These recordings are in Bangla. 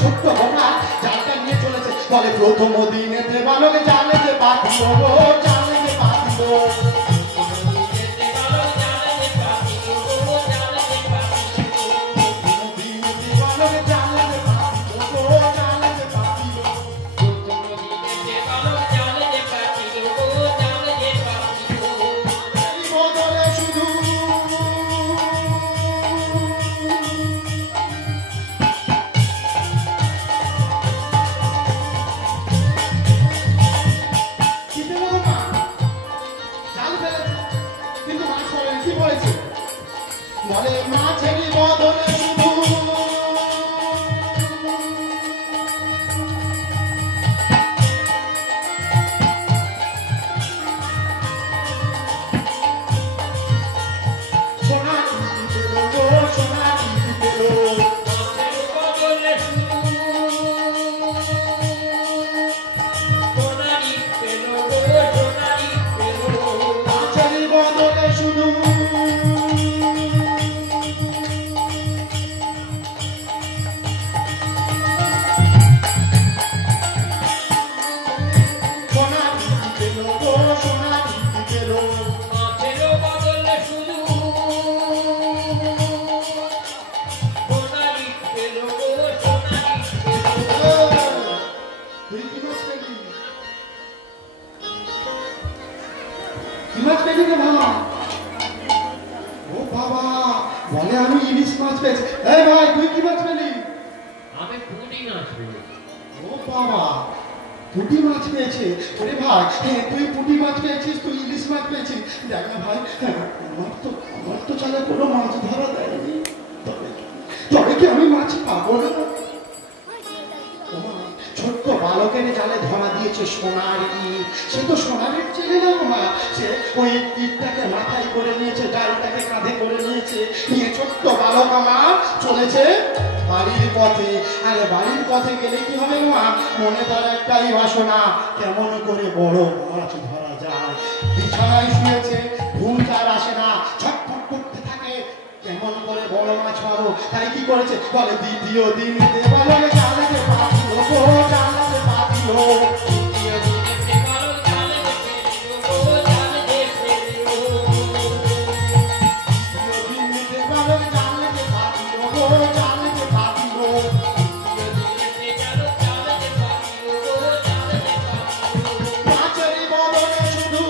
ছোট্ট বোকা জালটা নিয়ে চলেছে বলে প্রথম দিনেতে বালক জালে যে পাতিল গো জালে যে পাতিল বলে মাছের বদলে শুধু সোনা পেল গো সোনা পেল মাছের বদলে শুধু সোনারি পেল গো সোনারি পেল মাছের বদলে শুধু বলে আমি ইলিশ মাছ পেয়েছি এই ভাই তুই কি মাছ পেলি আমি পুঁটি মাছ পেয়েছি ও বাবা পুঁটি মাছ পেয়েছে ওরে ভাই তুই পুঁটি মাছ পেয়েছিস তুই ইলিশ মাছ পেয়েছিস দেখ না ভাই আমার তো চালে কোনো মাছ ধরা দেয়নি তবে কি আমি মাছ পাবো না ছোট্ট বালকের জালে ধরা দিয়েছে সোনার ইট সে তো সোনারের ছেলে না মা সে ওই ইটটাকে মাথায় করে নিয়েছে ডালটাকে কাঁধে করে নিয়েছে নিয়ে ছোট্ট বালক আমার চলেছে বাড়ির পথে আরে বাড়ির পথে গেলে কি হবে মা মনে তার একটাই বাসনা কেমন করে বড় মাছ ধরা যায় বিছানায় শুয়েছে ঘুম তার আসে না ছটফট করতে থাকে কেমন করে বড় মাছ পাবো তাই কি করেছে বলে দ্বিতীয় দিন দেবালয়ে জালে যে পাতিল গো জালে যে পাতিল দ্বিতীয় দিনে দেবালয়ে জালে যে পেল গো জালে যে পেল দ্বিতীয় দিনে দেবালয়ে জালে যে পাতিল গো জালে যে পাতিল দ্বিতীয় দিনে দেবালয়ে জালে যে পাতিল গো জালে যে পাতিল মাছের বদলে শুধু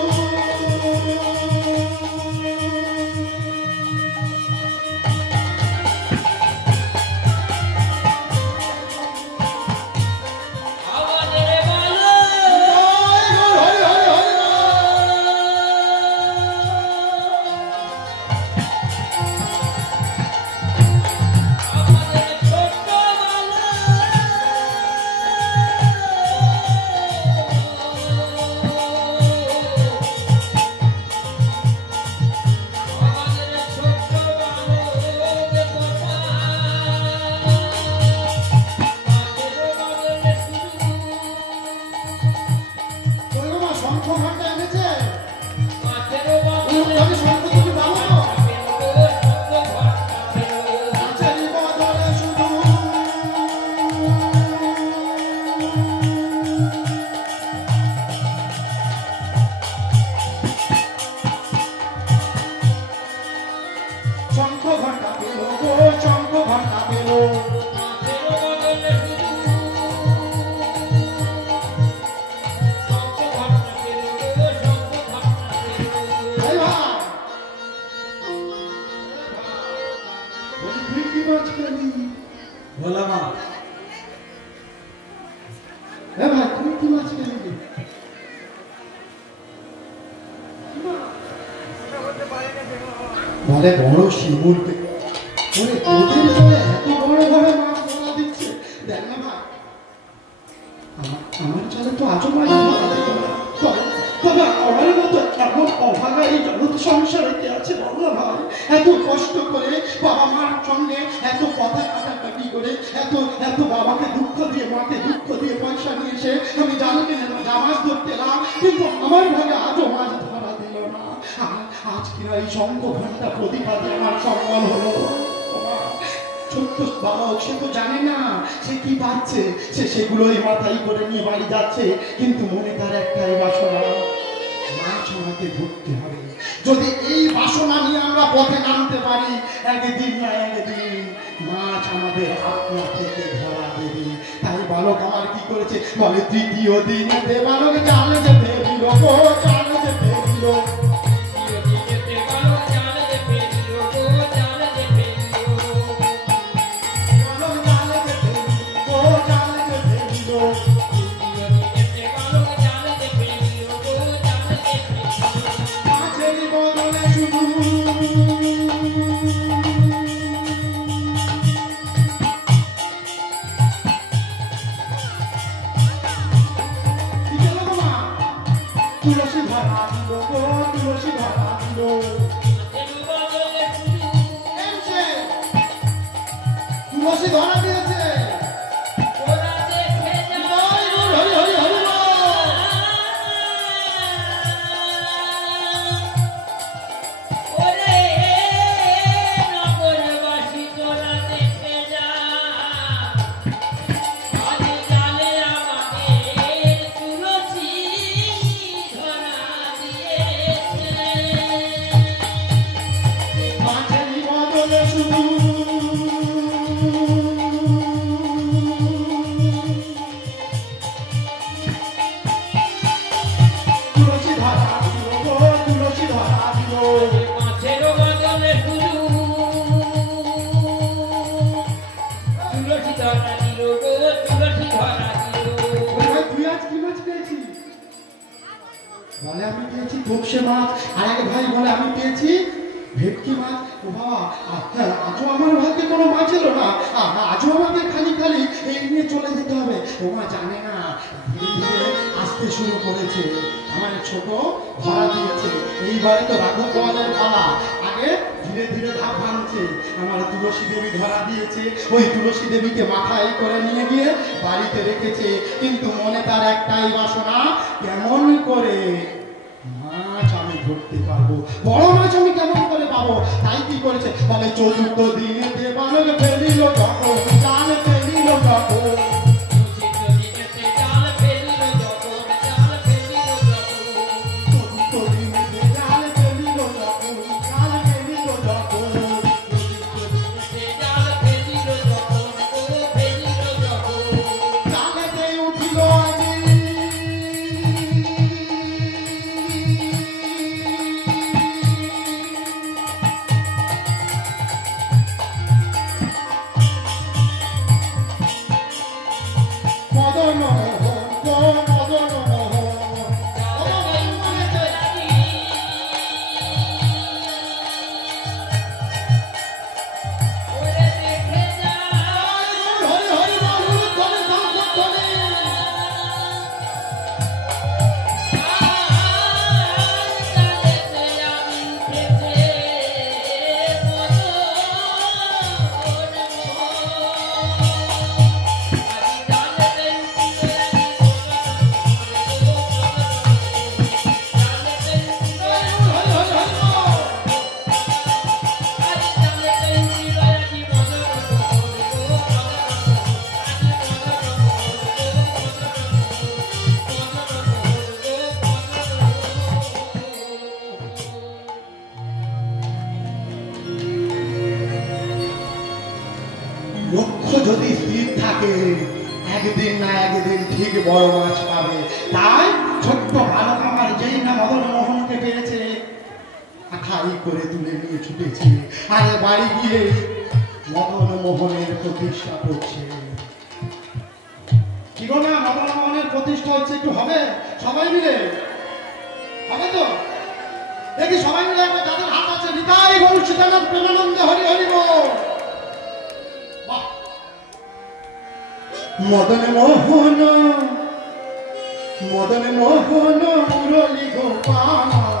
বলে বড় শিমুল ওরে তোদের বলে এত বড় বড় মাছ ধরা দিচ্ছে দেখ না ভাই আমার চালে তো আজও মাছ ধরা দিল না তবে আমার মতো এমন অভাগা এই জগৎ সংসারে কে আছে বল না ভাই এত কষ্ট করে বাবা মার সঙ্গে এত কথা কাটাকাটি করে এত বাবাকে দুঃখ দিয়ে মাকে দুঃখ দিয়ে পয়সা নিয়ে এসে আমি জানি কিনা মাছ ধরতে এলাম কিন্তু আমার ভাগে আজও মাছ ধরা দিল না আজ কিনা এই শঙ্খ ঘন্টা প্রতিবাদে আমার সম্মান হলো ছোট্ট বালক, সে তো জানে না সে কি পাচ্ছে, সে সেগুলোই মাথায় করে নিয়ে বাড়ি যাচ্ছে, কিন্তু মনে তার একটাই বাসনা, মাছ আমাকে ধরতে হবে। যদি এই বাসনা নিয়ে আমরা পথে নামতে পারি, একদিন না একদিন মাছ আমাদের আপনা থেকে ধরা দেবে। তাই বালক আমার কি করেছে বলে, তৃতীয় দিনেতে বালক জালে যে ফেরিল, গো জালে যে ফেরিল, তুলসী ধরা দিল, গো তুলসী ধরা দিল, তুলসী ধরা দিয়েছে। বলে আমি পেয়েছি তোপসে মাছ, আর এক ভাই বলে আমি পেয়েছি ভেটকি মাছ। ও বাবা, আজও আমার ভাগ্যে কোনো মাছ এলো না, আজও আমাকে খালি খালি এই নিয়ে চলে যেতে হবে। ও মা জানে না, ধীরে ধীরে আসতে শুরু করেছে। আমার ছোট ধরা দিয়েছে, এইবারে তো রাঘব বোয়ালের পালা, আগে ধীরে ধীরে ধাপ ভাঙছে। আমার তুলসী দেবী ধরা দিয়েছে, ওই তুলসী দেবীকে মাথায় করে নিয়ে গিয়ে বাড়িতে রেখেছে, কিন্তু মনে তার একটাই বাসনা, কেমন করে মাছ আমি ধরতে পারবো, বড় মাছ আমি কেমন করে পাবো। তাই কি করেছে বলে, চতুর্থ দিনে দেবালক ফেলিল যখন, জাল ফেলিল যখন, লক্ষ্য যদি স্থির থাকে, একদিন না একদিন ঠিক বড় মাছ পাবে। তাই ছোট্ট বালক আমার যেই না মদন মোহনকে পেয়েছে, আঠাই করে তুলে নিয়ে ছুটেছে, আর বাড়ি গিয়ে মদন মোহনের প্রতিষ্ঠা করছে। কি গো না, মদন মোহনের প্রতিষ্ঠা হচ্ছে, একটু হবে সবাই মিলে, হবে তো? দেখি সবাই মিলে একবার যাদের হাত আছে, নিতাই গৌর সীতানাথ প্রেমানন্দে হরি হরি বল। মদন মোহন, মদন মোহন মুরলী গোপাল।